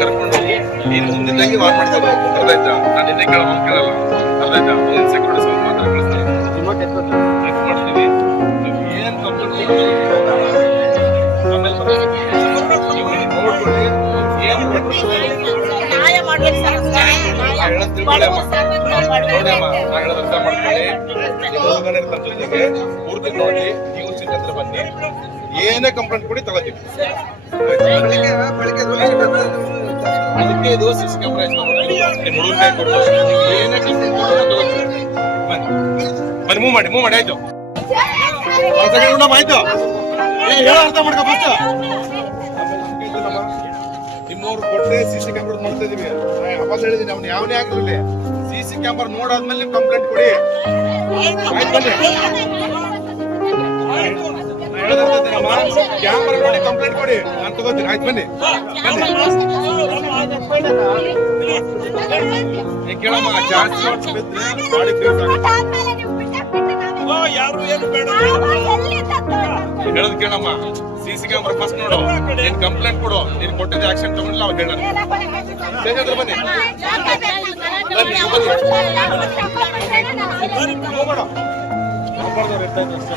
ಕರ್ಕೊಂಡು ನೀನು ಮುಂದಿದ್ದಾಗಿ ವಾಕ್ ಮಾಡ್ತಾರೆ ಹೋಗು ಅರ್ಧಾಯ್ತಾ ನಾನು ನಿನ್ನೆ ಕೇಳೋ ಕೇಳಲ್ಲ ಅರ್ಧಾಯ್ತಾ ಮುಂದಿನ ಸೆಕ್ಯೂರಿಟಿ ಸ್ವಲ್ಪ ಜೊತೆಗೆ ಪೂರ್ತಿ ನೋಡಿ ನೀವು ಹತ್ರ ಬನ್ನಿ ಏನೇ ಕಂಪ್ಲೇಂಟ್ ಕೊಡಿ ತಗೋತೀವಿ ಅದಕ್ಕೆ ಇದು ಸಿ ಸಿ ಕ್ಯಾಮ್ರಾ ನಿಮ್ಮ ಹುಡುಗನ ಕೊಟ್ಟು ಏನೇ ಕಂಪ್ಲೇಂಟ್ ಕೊಡಿ ತಗೋತೀವಿ ಬನ್ನಿ ಬನ್ನಿ ಮೂವ್ ಮಾಡಿ ಮೂವ್ ಮಾಡಿ, ಆಯ್ತು. ಆಯ್ತು ಹೇಳೋ ಅರ್ಥ ಮಾಡ್ಕೊ ಫಸ್ಟ್ ನಿಮ್ಮವ್ರು ಕೊಟ್ಟರೆ ಸಿ ಸಿ ಕ್ಯಾಮ್ರ ನೋಡ್ತಾ ಇದೀವಿ. ಅವಾಗ ಹೇಳಿದೀನಿ, ಅವ್ನು ಯಾವನೇ ಆಗಿರಲಿ ಸಿ ಸಿ ಕ್ಯಾಮ್ರ ನೋಡಾದ್ಮೇಲೆ ನೀವು ಕಂಪ್ಲೇಂಟ್ ಕೊಡಿ. ಕ್ಯಾಮ್ರಾ ನೋಡಿ ಕಂಪ್ಲೇಂಟ್ ಕೊಡಿ. ನಾನು ತಗೋತೀನಿ. ಆಯ್ತು ಬನ್ನಿ. ಬನ್ನಿ. ಕೇಳಮ್ಮ, ಜಾಸ್ತಿ ಹೊತ್ತು ಆಗುತ್ತೆ ಯಾರು ಏನು ಬೇಡ ಹೇಳದ್ ಕೇಳಮ್ಮ ಸಿ ಸಿ ಕ್ಯಾಮ್ರಾ ಫಸ್ಟ್ ನೋಡು ನೀನ್ ಕಂಪ್ಲೇಂಟ್ ಕೊಡು ನೀನ್ ಕೊಟ್ಟಿದ್ದ ಆಕ್ಷನ್ ತಗೊಂಡಿಲ್ಲ ಅವಾಗ ಹೇಳ. ಹೇಗಾದ್ರೆ ಬನ್ನಿ. ಹೋಗೋಣ ಅಪ್ಪರ್ದವ್ರು ಇರ್ತಾ ಅಷ್ಟೇ